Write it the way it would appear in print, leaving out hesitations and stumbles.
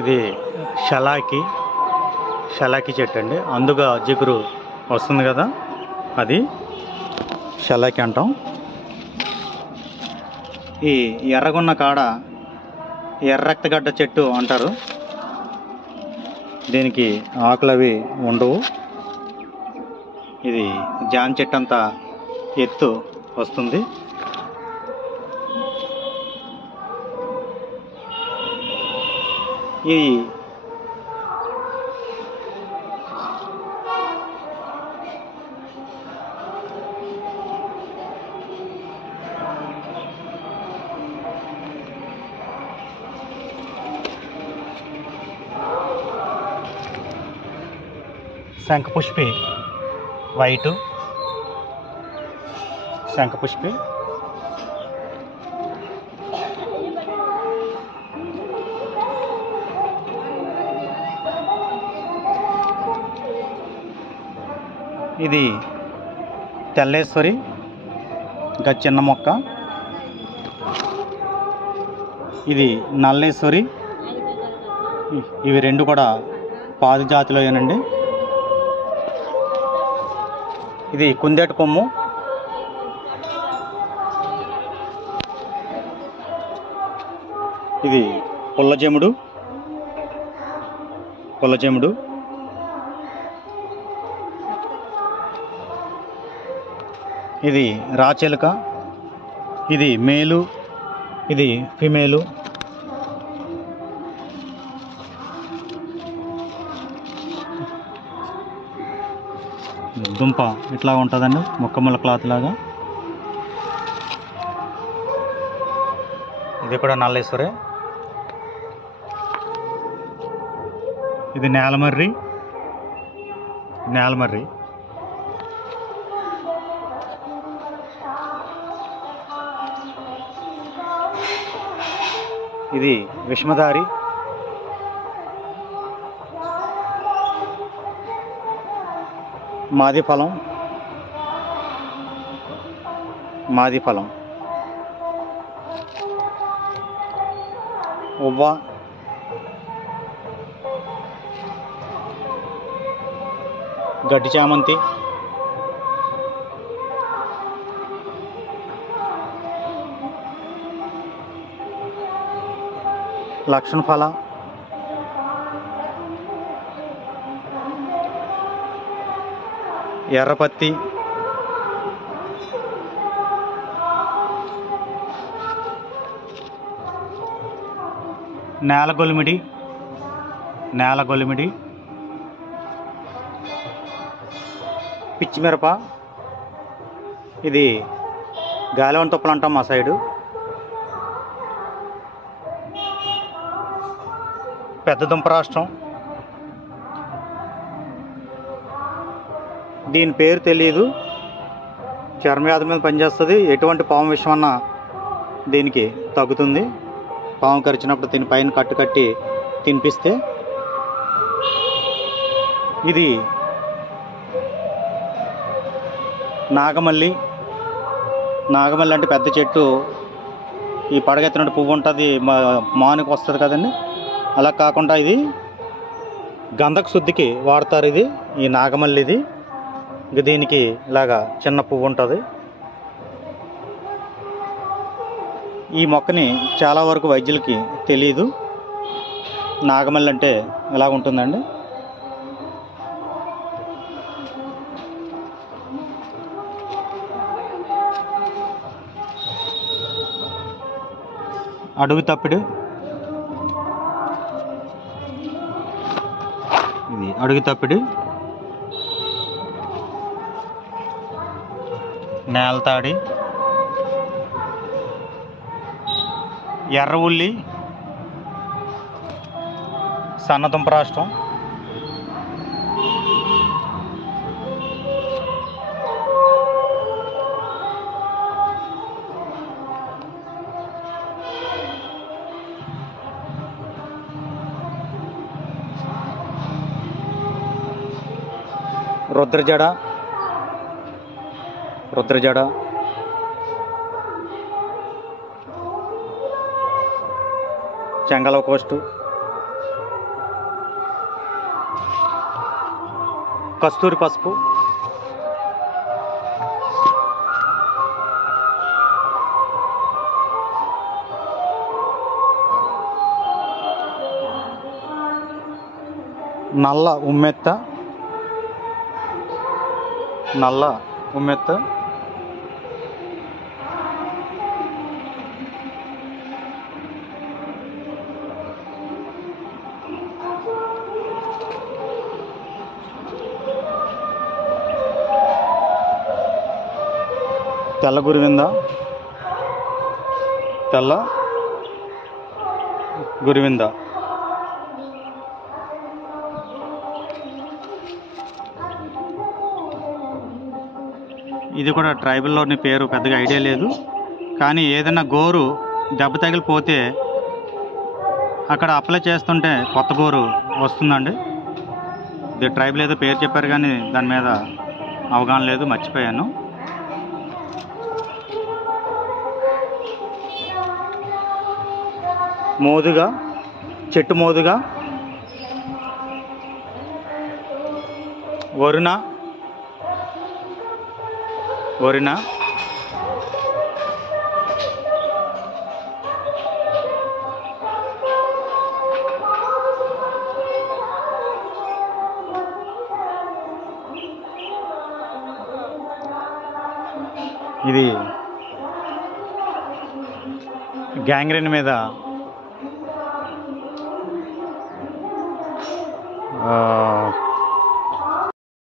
ఇది షలాకి చెట్టు అండి. అందుగా జిగురు వస్తుంది కదా, అది షలాకి అంటాం. ఈ ఎర్రగున్న కాడ ఎర్రక్తగడ్డ చెట్టు అంటారు. దీనికి ఆకులు అవి ఉండవు. ఇది జామ చెట్టు అంతా ఎత్తు వస్తుంది. ఈ శంఖపుష్పి వైటు, శంఖపుష్పి. ఇది తెల్లేశ్వరి, ఇంకా చిన్న మొక్క. ఇది నల్లేశ్వరి. ఇవి రెండు కూడా పాదు జాతిలోయేనండి. ఇది కుందేటి కొమ్ము. ఇది పుల్లజెముడు. ఇది రాచెలుక. ఇది మేలు, ఇది ఫిమేలు. దుంప ఇట్లా ఉంటుందండి, ముక్కముల క్లాత్ లాగా. ఇది కూడా నల్లేశ్వరే. ఇది నేలమర్రి. ఇది విషమదారి. మాది ఫలం. ఉవ్వ. గడ్డి చామంతి. లక్షణ ఫల. ఎర్రపత్తి. నేలగొలిమిడి. పిచ్చిమిరప. ఇది గాలివన్ తుప్పలు అంటాం మా సైడు. పెద్ద దుంప రాష్ట్రం. దీని పేరు తెలియదు. చర్మవ్యాధి మీద పనిచేస్తుంది. ఎటువంటి పాము విషం అన్నా దీనికి తగ్గుతుంది. పాము కరిచినప్పుడు దీని పైన కట్టి తినిపిస్తే. ఇది నాగమల్లి అంటే పెద్ద చెట్టు. ఈ పడగెత్తినట్టు పువ్వు ఉంటుంది, మానుకు వస్తుంది కదండి. అలా కాకుండా ఇది గంధక శుద్ధికి వాడతారు. ఇది ఈ నాగమల్లి. ఇది దీనికి ఇలాగా చిన్న పువ్వు ఉంటుంది. ఈ మొక్కని చాలా వరకు వైద్యులకి తెలియదు. నాగమల్లి అంటే ఇలా ఉంటుందండి. అడుగు తప్పిడి. ఇది అడుగు తప్పిడి. నేలతాడి. ఎర్ర ఉల్లి. సన్నదుంప రాష్ట్రం. రుద్రజడ. చెంగలవ కోస్టు. కస్తూరి పసుపు, నల్ల ఉమ్మెత్త, తెల్ల గురివింద, ఇది కూడా ట్రైబల్లోని పేరు పెద్దగా ఐడియా లేదు, కానీ ఏదైనా గోరు దెబ్బ తగిలిపోతే అక్కడ అప్లై చేస్తుంటే కొత్త గోరు వస్తుందండి. ఇది ట్రైబల్ ఏదో పేరు చెప్పారు కానీ దాని మీద అవగాహన లేదు, మర్చిపోయాను. మోదుగా, చెట్టు మోదుగా, వరుణ, ఇది గ్యాంగ్రీన్ మీద